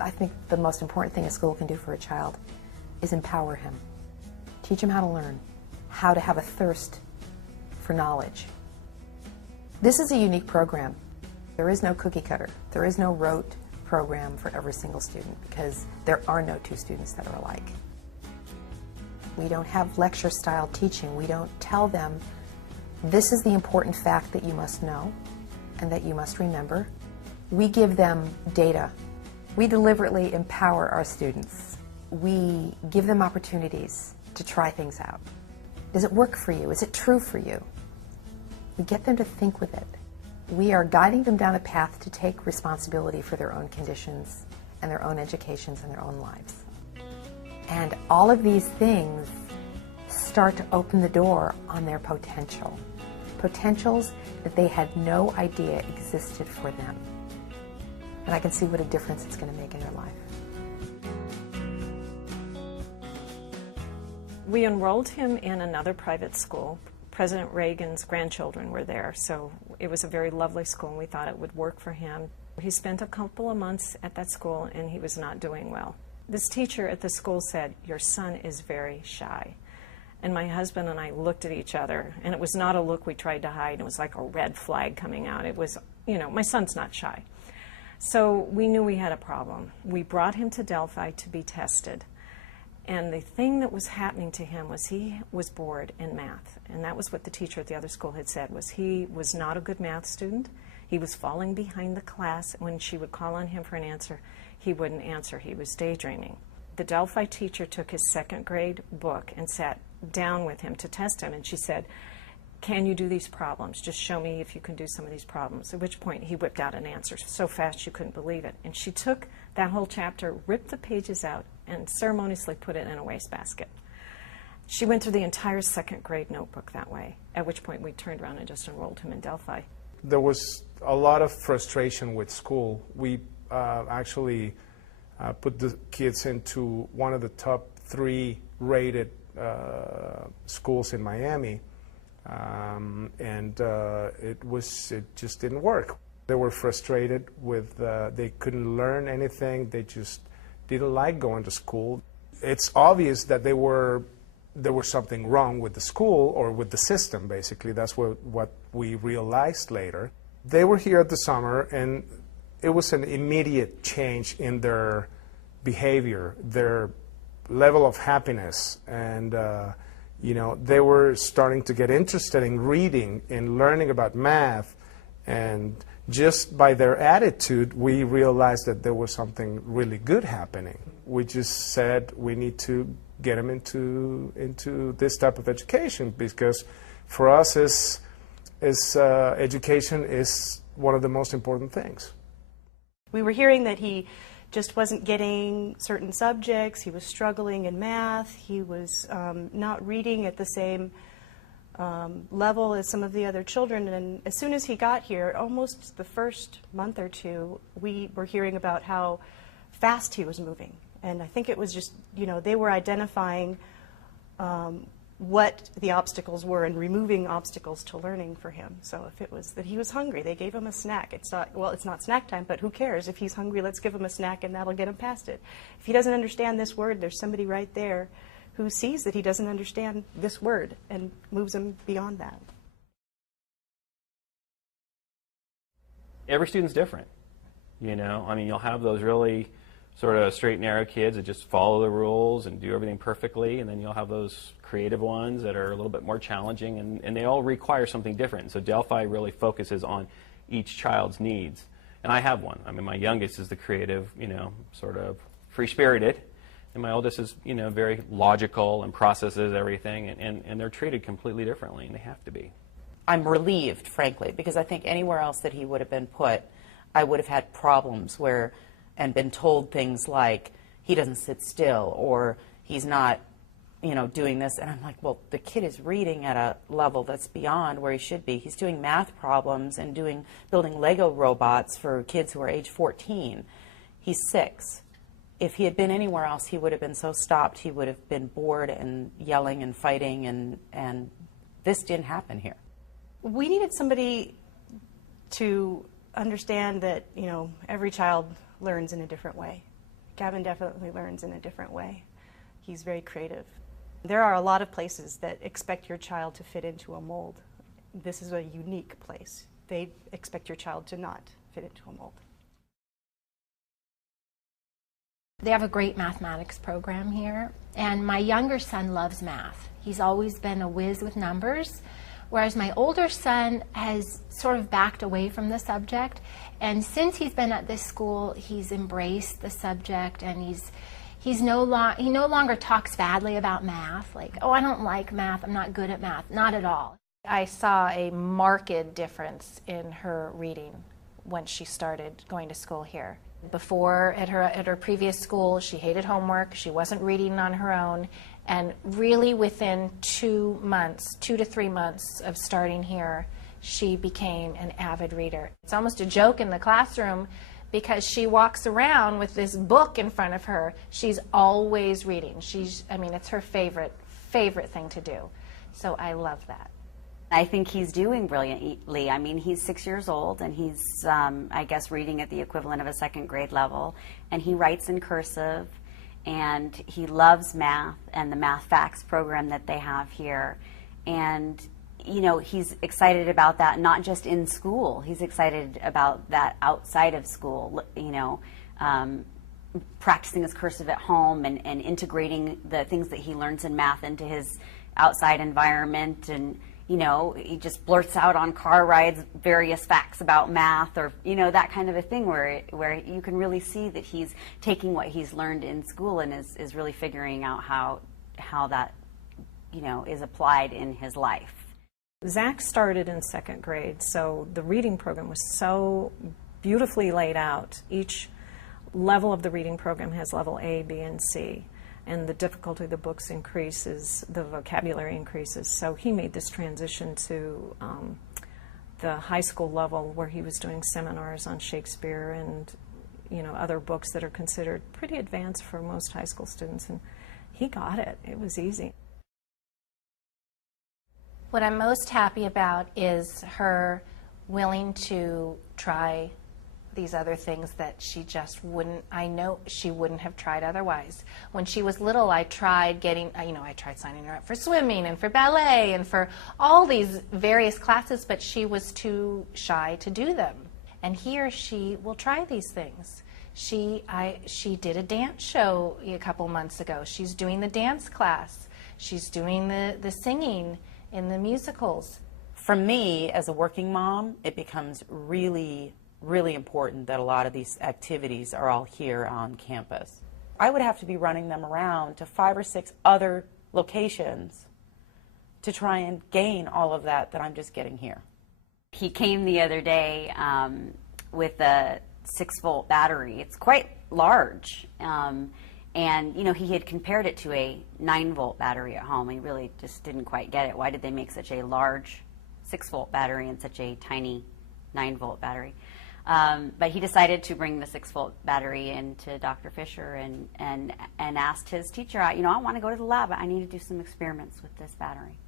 I think the most important thing a school can do for a child is empower him. Teach him how to learn, how to have a thirst for knowledge. This is a unique program. There is no cookie cutter. There is no rote program for every single student because there are no two students that are alike. We don't have lecture style teaching. We don't tell them this is the important fact that you must know and that you must remember. We give them data. We deliberately empower our students. We give them opportunities to try things out. Does it work for you? Is it true for you? We get them to think with it. We are guiding them down a path to take responsibility for their own conditions and their own educations and their own lives. And all of these things start to open the door on their potential. Potentials that they had no idea existed for them. And I can see what a difference it's going to make in their life. We enrolled him in another private school. President Reagan's grandchildren were there, so it was a very lovely school, and we thought it would work for him. He spent a couple of months at that school, and he was not doing well. This teacher at the school said, "Your son is very shy." And my husband and I looked at each other, and it was not a look we tried to hide. It was like a red flag coming out. It was, you know, my son's not shy. So we knew we had a problem. We brought him to Delphi to be tested. And the thing that was happening to him was he was bored in math. And that was what the teacher at the other school had said, was he was not a good math student. He was falling behind the class. When she would call on him for an answer, he wouldn't answer. He was daydreaming. The Delphi teacher took his second grade book and sat down with him to test him. And she said, "Can you do these problems? Just show me if you can do some of these problems." At which point he whipped out an answer so fast you couldn't believe it. And she took that whole chapter, ripped the pages out, and ceremoniously put it in a wastebasket. She went through the entire second grade notebook that way, at which point we turned around and just enrolled him in Delphi. There was a lot of frustration with school. We actually put the kids into one of the top 3 rated schools in Miami, and it just didn't work. They were frustrated with, they couldn't learn anything. They just didn't like going to school. It's obvious that there was something wrong with the school or with the system, basically. That's what we realized later. They were here at the summer, and it was an immediate change in their behavior, their level of happiness, and you know, they were starting to get interested in reading and learning about math, and just by their attitude, we realized that there was something really good happening. We just said we need to get them into this type of education, because for us, education is one of the most important things. We were hearing that he just wasn't getting certain subjects. He was struggling in math. He was not reading at the same level as some of the other children. And as soon as he got here, almost the first month or two, we were hearing about how fast he was moving. And I think it was just, you know, they were identifying what the obstacles were and removing obstacles to learning for him. So if it was that he was hungry, they gave him a snack. It's not, well, it's not snack time, but who cares? If he's hungry, let's give him a snack and that'll get him past it. If he doesn't understand this word, there's somebody right there who sees that he doesn't understand this word and moves him beyond that. Every student's different, you know. I mean, you'll have those really sort of straight and narrow kids that just follow the rules and do everything perfectly, and then you'll have those creative ones that are a little bit more challenging, and they all require something different. So Delphi really focuses on each child's needs. And I have one. I mean, my youngest is the creative, you know, sort of free-spirited, and my oldest is, you know, very logical and processes everything, and they're treated completely differently, and they have to be. I'm relieved, frankly, because I think anywhere else that he would have been put, I would have had problems where, and been told things like, he doesn't sit still, or he's not, you know, doing this. And I'm like, well, the kid is reading at a level that's beyond where he should be. He's doing math problems and building Lego robots for kids who are age 14. He's 6. If he had been anywhere else, he would have been so stopped, he would have been bored and yelling and fighting, and this didn't happen here. We needed somebody to understand that, you know, every child learns in a different way. Gavin definitely learns in a different way. He's very creative. There are a lot of places that expect your child to fit into a mold. This is a unique place. They expect your child to not fit into a mold. They have a great mathematics program here, and my younger son loves math. He's always been a whiz with numbers, whereas my older son has sort of backed away from the subject. And since he's been at this school, he's embraced the subject, and he no longer talks badly about math, like, oh, I don't like math, I'm not good at math. Not at all. I saw a marked difference in her reading when she started going to school here. Before, at her previous school, she hated homework, she wasn't reading on her own, and really within 2 to 3 months of starting here, she became an avid reader. It's almost a joke in the classroom because she walks around with this book in front of her. She's always reading. It's her favorite thing to do. So I love that. I think he's doing brilliantly. I mean, he's 6 years old, and he's, I guess, reading at the equivalent of a second grade level, and he writes in cursive, and he loves math and the math facts program that they have here. And, you know, he's excited about that, not just in school. He's excited about that outside of school, you know, practicing his cursive at home and integrating the things that he learns in math into his outside environment. And you know, he just blurts out on car rides various facts about math, or, you know, that kind of a thing where you can really see that he's taking what he's learned in school and is really figuring out how that, you know, is applied in his life. Zach started in second grade, so the reading program was so beautifully laid out. Each level of the reading program has level A, B, and C. And the difficulty of the books increases, the vocabulary increases. So he made this transition to the high school level, where he was doing seminars on Shakespeare and, you know, other books that are considered pretty advanced for most high school students. And he got it. It was easy. What I'm most happy about is her willing to try these other things that she just wouldn't, I know she wouldn't have tried otherwise. When she was little, I tried I tried signing her up for swimming and for ballet and for all these various classes, but she was too shy to do them. And here she will try these things. She did a dance show a couple months ago. She's doing the dance class. She's doing the singing in the musicals. For me, as a working mom, it becomes really important that a lot of these activities are all here on campus. I would have to be running them around to 5 or 6 other locations to try and gain all of that I'm just getting here. He came the other day with a 6-volt battery. It's quite large. And, you know, he had compared it to a 9-volt battery at home. He really just didn't quite get it. Why did they make such a large 6-volt battery and such a tiny 9-volt battery? But he decided to bring the 6-volt battery into Dr. Fisher and asked his teacher, you know, I want to go to the lab. I need to do some experiments with this battery.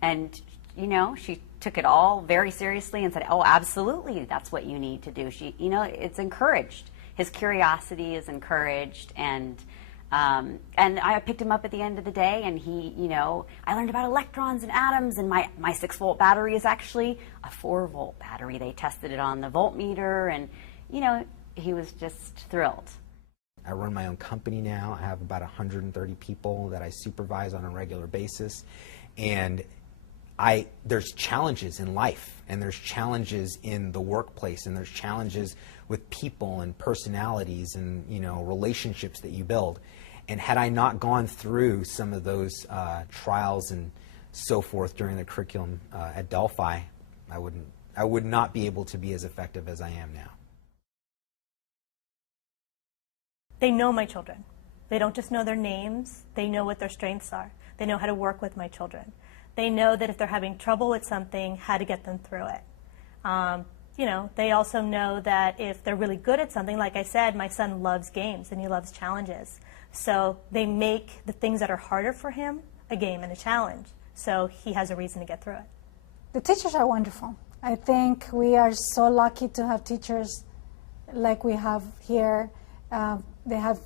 And, you know, she took it all very seriously and said, oh, absolutely, that's what you need to do. You know, it's encouraged. His curiosity is encouraged, and I picked him up at the end of the day, and he, you know, I learned about electrons and atoms, and my 6-volt battery is actually a 4-volt battery. They tested it on the voltmeter, and, you know, he was just thrilled. I run my own company now. I have about 130 people that I supervise on a regular basis, and there's challenges in life, and there's challenges in the workplace, and there's challenges with people and personalities and, you know, relationships that you build. And had I not gone through some of those trials and so forth during the curriculum at Delphi, I would not be able to be as effective as I am now. They know my children. They don't just know their names. They know what their strengths are. They know how to work with my children. They know that if they're having trouble with something, how to get them through it. You know, they also know that if they're really good at something, like I said, my son loves games and he loves challenges. So they make the things that are harder for him a game and a challenge. So he has a reason to get through it. The teachers are wonderful. I think we are so lucky to have teachers like we have here. They have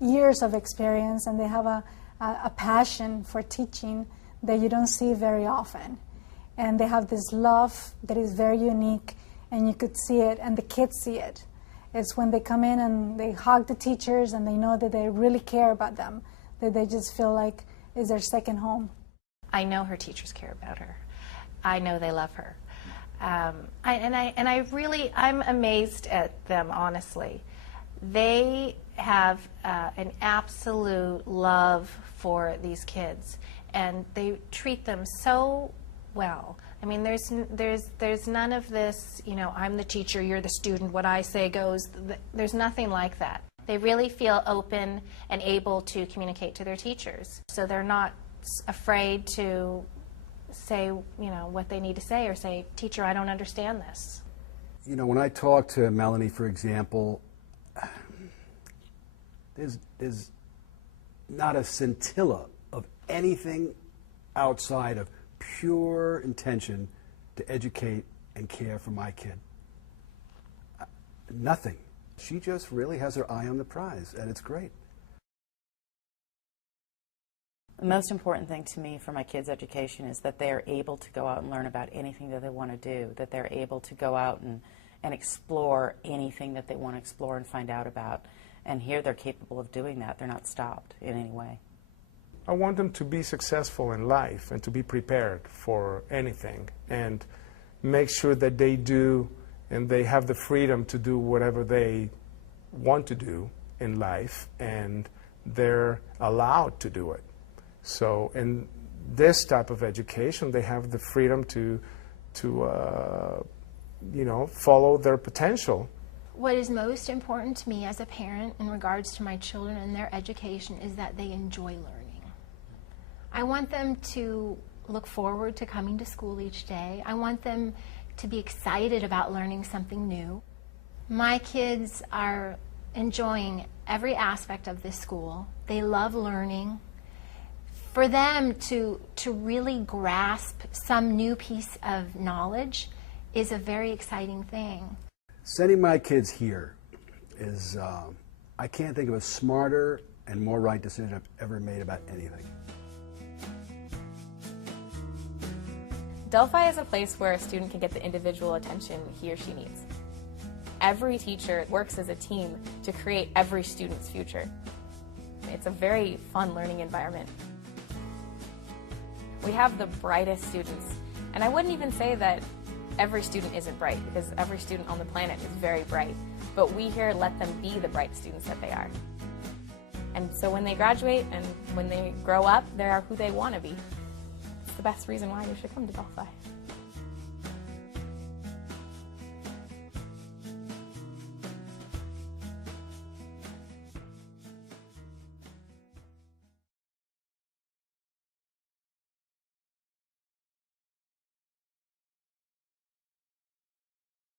years of experience, and they have a passion for teaching that you don't see very often. And they have this love that is very unique, and you could see it, and the kids see it. It's when they come in and they hug the teachers and they know that they really care about them, that they just feel like it's their second home. I know her teachers care about her. I know they love her. I'm amazed at them, honestly. They have an absolute love for these kids, and they treat them so well. I mean, there's none of this, you know, I'm the teacher, you're the student, what I say goes. There's nothing like that. They really feel open and able to communicate to their teachers. So they're not afraid to say, you know, what they need to say, or say, teacher, I don't understand this. You know, when I talk to Melanie, for example, there's not a scintilla of anything outside of pure intention to educate and care for my kid. Nothing. She just really has her eye on the prize, and it's great. The most important thing to me for my kids' education is that they are able to go out and learn about anything that they want to do, that they're able to go out and explore anything that they want to explore and find out about. And here they're capable of doing that. They're not stopped in any way. I want them to be successful in life and to be prepared for anything, and make sure that they do and they have the freedom to do whatever they want to do in life, and they're allowed to do it. So in this type of education, they have the freedom to you know, follow their potential. What is most important to me as a parent in regards to my children and their education is that they enjoy learning. I want them to look forward to coming to school each day. I want them to be excited about learning something new. My kids are enjoying every aspect of this school. They love learning. For them to really grasp some new piece of knowledge is a very exciting thing. Sending my kids here is, I can't think of a smarter and more right decision I've ever made about anything. Delphi is a place where a student can get the individual attention he or she needs. Every teacher works as a team to create every student's future. It's a very fun learning environment. We have the brightest students, and I wouldn't even say that every student isn't bright, because every student on the planet is very bright, but we here let them be the bright students that they are. And so when they graduate and when they grow up, they are who they want to be. It's the best reason why you should come to Delphi.